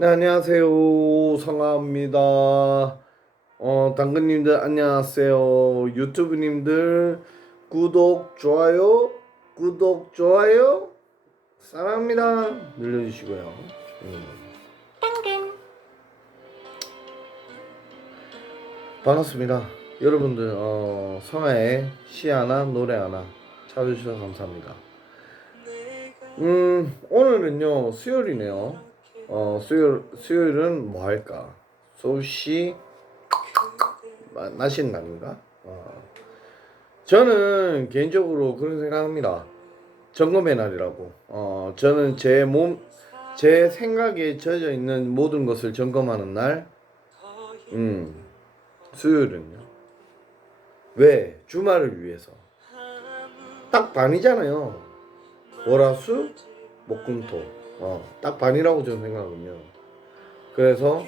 네, 안녕하세요. 성화입니다. 어, 당근님들 안녕하세요. 유튜브님들 구독, 좋아요, 구독, 좋아요, 사랑합니다. 눌러주시고요. 음. 반갑습니다. 여러분들, 어, 성화의 시 하나, 노래 하나 찾아주셔서 감사합니다. 음, 오늘은요, 수요일이네요. 어, 수요일, 수요일은 뭐 할까? 소시, 마, 마신 날인가? 어. 저는 개인적으로 그런 생각합니다. 점검의 날이라고. 어, 저는 제 몸, 제 생각에 젖어 있는 모든 것을 점검하는 날, 음, 수요일은요. 왜? 주말을 위해서. 딱 반이잖아요. 월화수, 목금토. 어, 딱 반이라고 저는 생각하거든요. 그래서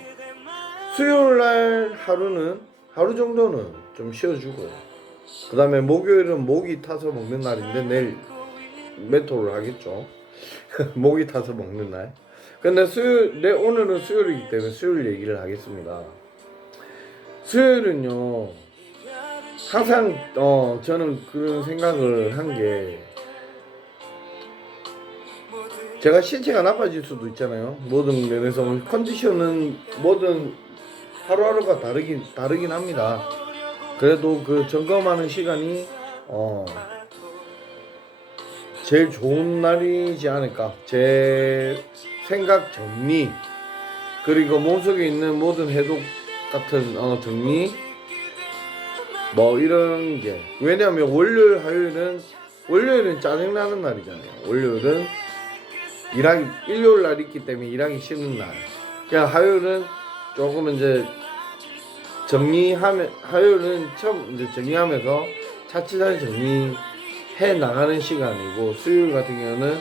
수요일 날 하루는 하루 정도는 좀 쉬어주고 그 다음에 목요일은 목이 타서 먹는 날인데 내일 메토를 하겠죠. 목이 타서 먹는 날. 근데 수요일, 내 오늘은 수요일이기 때문에 수요일 얘기를 하겠습니다. 수요일은요, 항상, 어, 저는 그런 생각을 한 게, 제가 신체가 나빠질 수도 있잖아요. 모든 면에서 컨디션은 모든 하루하루가 다르긴 다르긴 합니다. 그래도 그 점검하는 시간이 어 제일 좋은 날이지 않을까. 제 생각 정리 그리고 몸속에 있는 모든 해독 같은 어 정리 뭐 이런 게 왜냐하면 월요일 화요일은 월요일은 짜증 나는 날이잖아요. 월요일은 일하기 일요일 날 있기 때문에 일하기 싫은 날. 그냥 화요일은 조금 이제 정리하면 화요일은 처음 이제 정리하면서 차치차치 정리해 나가는 시간이고 수요일 같은 경우는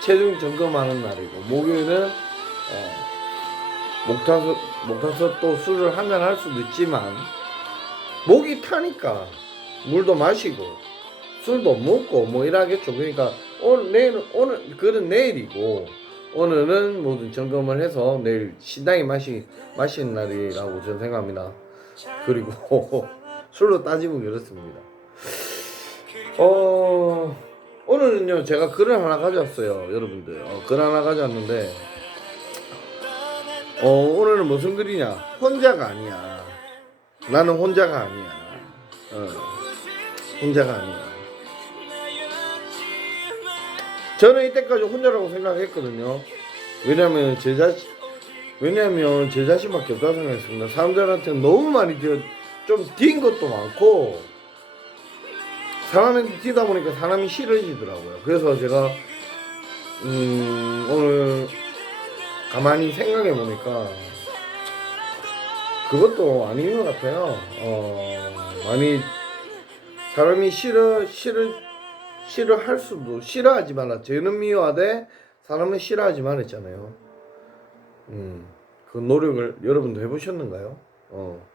체중 점검하는 날이고 목요일은 어, 목 타서 목 타서 또 술을 한잔 할 수도 있지만 목이 타니까 물도 마시고 술도 먹고 뭐 이러겠죠. 그러니까 오늘 내일은 오늘 그는 내일이고 오늘은 모든 점검을 해서 내일 신당이 마시 마시는 날이라고 저는 생각합니다. 그리고 술로 따지면 그렇습니다. 어 오늘은요 제가 글을 하나 가져왔어요, 여러분들. 어, 글 하나 가져왔는데 어 오늘은 무슨 글이냐? 혼자가 아니야. 나는 혼자가 아니야. 어, 혼자가 아니야. 저는 이때까지 혼자라고 생각했거든요. 왜냐면 제 자신, 왜냐면 제 자신밖에 없다고 생각했습니다. 사람들한테 너무 많이 좀뛴 것도 많고, 사람한테 뛰다 보니까 사람이 싫어지더라고요. 그래서 제가, 음, 오늘 가만히 생각해 보니까, 그것도 아닌 것 같아요. 어, 많이, 사람이 싫어, 싫어, 싫어할 수도 싫어하지 말라. 죄는 미워하되 사람은 싫어하지 말했잖아요. 음, 그 노력을 여러분도 해보셨는가요? 어,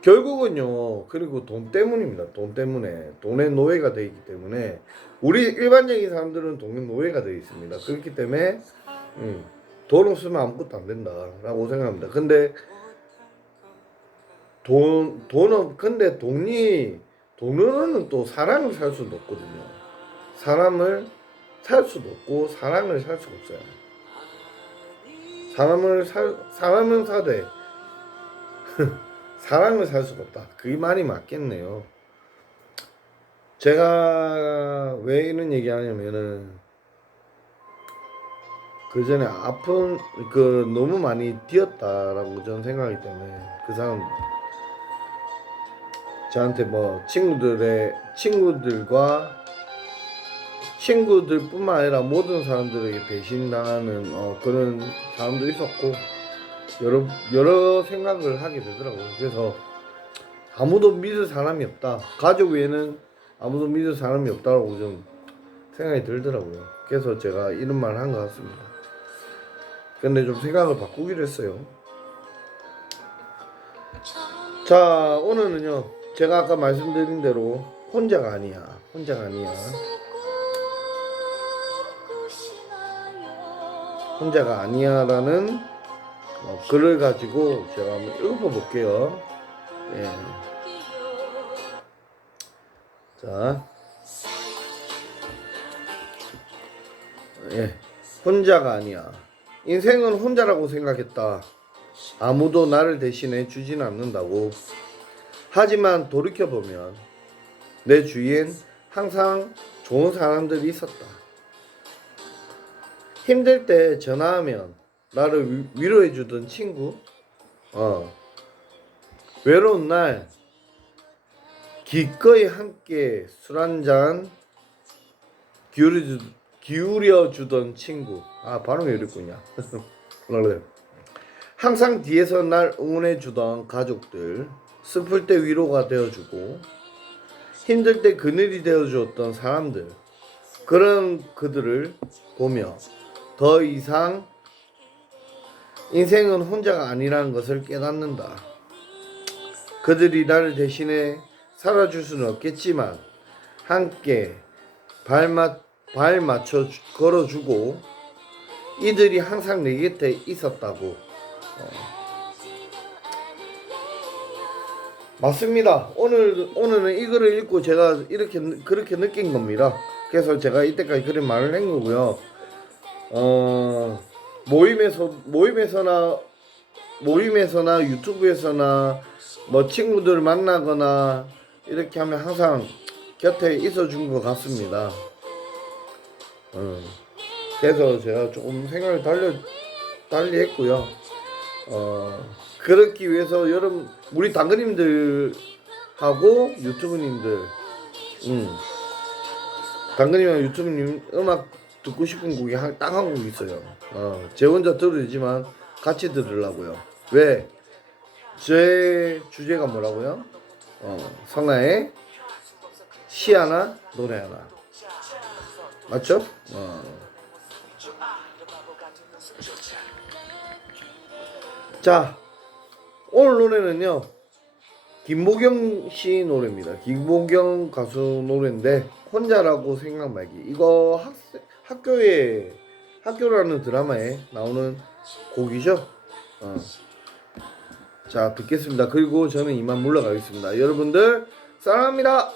결국은요. 그리고 돈 때문입니다. 돈 때문에 돈의 노예가 되어 있기 때문에 우리 일반적인 사람들은 돈의 노예가 되어 있습니다. 그렇기 때문에 음, 돈을 쓰면 아무것도 안 된다 라고 생각합니다. 근데 돈 돈은 근데 돈이 돈으로는 또 사람을 살 수도 없거든요. 사람을 살 수도 없고 사랑을 살 수가 없어요. 사람을 살 사람은 사되 사랑을 살 수가 없다. 그 말이 맞겠네요. 제가 왜 이런 얘기 하냐면은 그 전에 아픈 그 너무 많이 뛰었다라고 저는 생각하기 때문에 그 사람 저한테 뭐 친구들의 친구들과 친구들뿐만 아니라 모든 사람들에게 배신당하는 어, 그런 사람도 있었고 여러 여러 생각을 하게 되더라고요. 그래서 아무도 믿을 사람이 없다. 가족 외에는 아무도 믿을 사람이 없다고 좀 생각이 들더라고요. 그래서 제가 이런 말을 한 것 같습니다. 근데 좀 생각을 바꾸기로 했어요. 자 오늘은요 제가 아까 말씀드린 대로 혼자가 아니야. 혼자가 아니야. 혼자가 아니야라는 어, 글을 가지고 제가 한번 읽어볼게요. 예. 자, 예, 혼자가 아니야. 인생은 혼자라고 생각했다. 아무도 나를 대신해 주진 않는다고. 하지만 돌이켜보면 내 주위엔 항상 좋은 사람들이 있었다. 힘들 때 전화하면 나를 위- 위로해주던 친구, 어, 외로운 날 기꺼이 함께 술 한잔 기울여, 기울여 주던 친구. 아 발음이. 원래 항상 뒤에서 날 응원해 주던 가족들, 슬플 때 위로가 되어주고 힘들 때 그늘이 되어주었던 사람들. 그런 그들을 보며 더 이상 인생은 혼자가 아니라는 것을 깨닫는다. 그들이 나를 대신해 살아줄 수는 없겠지만 함께 발맞 발 맞춰 주- 걸어주고 이들이 항상 내 곁에 있었다고. 어. 맞습니다. 오늘 오늘은 이거를 읽고 제가 이렇게 느- 그렇게 느낀 겁니다. 그래서 제가 이때까지 그런 말을 한 거고요. 어 모임에서 모임에서나 모임에서나 유튜브에서나 뭐 친구들 만나거나 이렇게 하면 항상 곁에 있어 준 것 같습니다. 어, 그래서 제가 조금 생각을 달려 달리 했고요. 어, 그렇기 위해서 여러분 우리 당근님들하고 유튜브님들, 음, 당근님이랑 유튜브님 음악 듣고 싶은 곡이 딱한곡 있어요. 어, 제 혼자 들으지만 같이 들으려고요. 왜? 제 주제가 뭐라고요? 어, 성나의 시 하나, 노래 하나. 맞죠? 어. 자, 오늘 노래는요. 김보경 씨 노래입니다. 김보경 가수 노래인데 혼자라고 생각 말기. 이거 학생, 학교에 학교라는 드라마에 나오는 곡이죠. 어. 자 듣겠습니다. 그리고 저는 이만 물러가겠습니다. 여러분들 사랑합니다.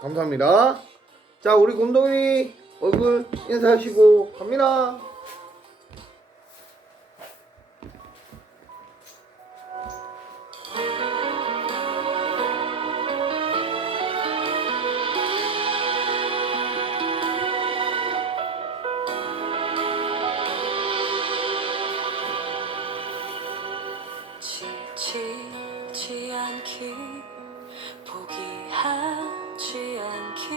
감사합니다. 자 우리 곰동이 얼굴 인사하시고 갑니다. 않게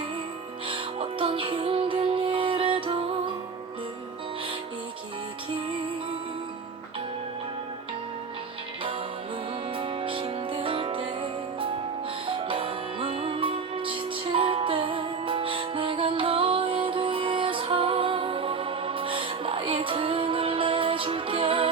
어떤 힘든 일에도 이기기. 너무 힘들 때 너무 지칠 때 내가 너의 뒤에서 나의 등을 내줄게.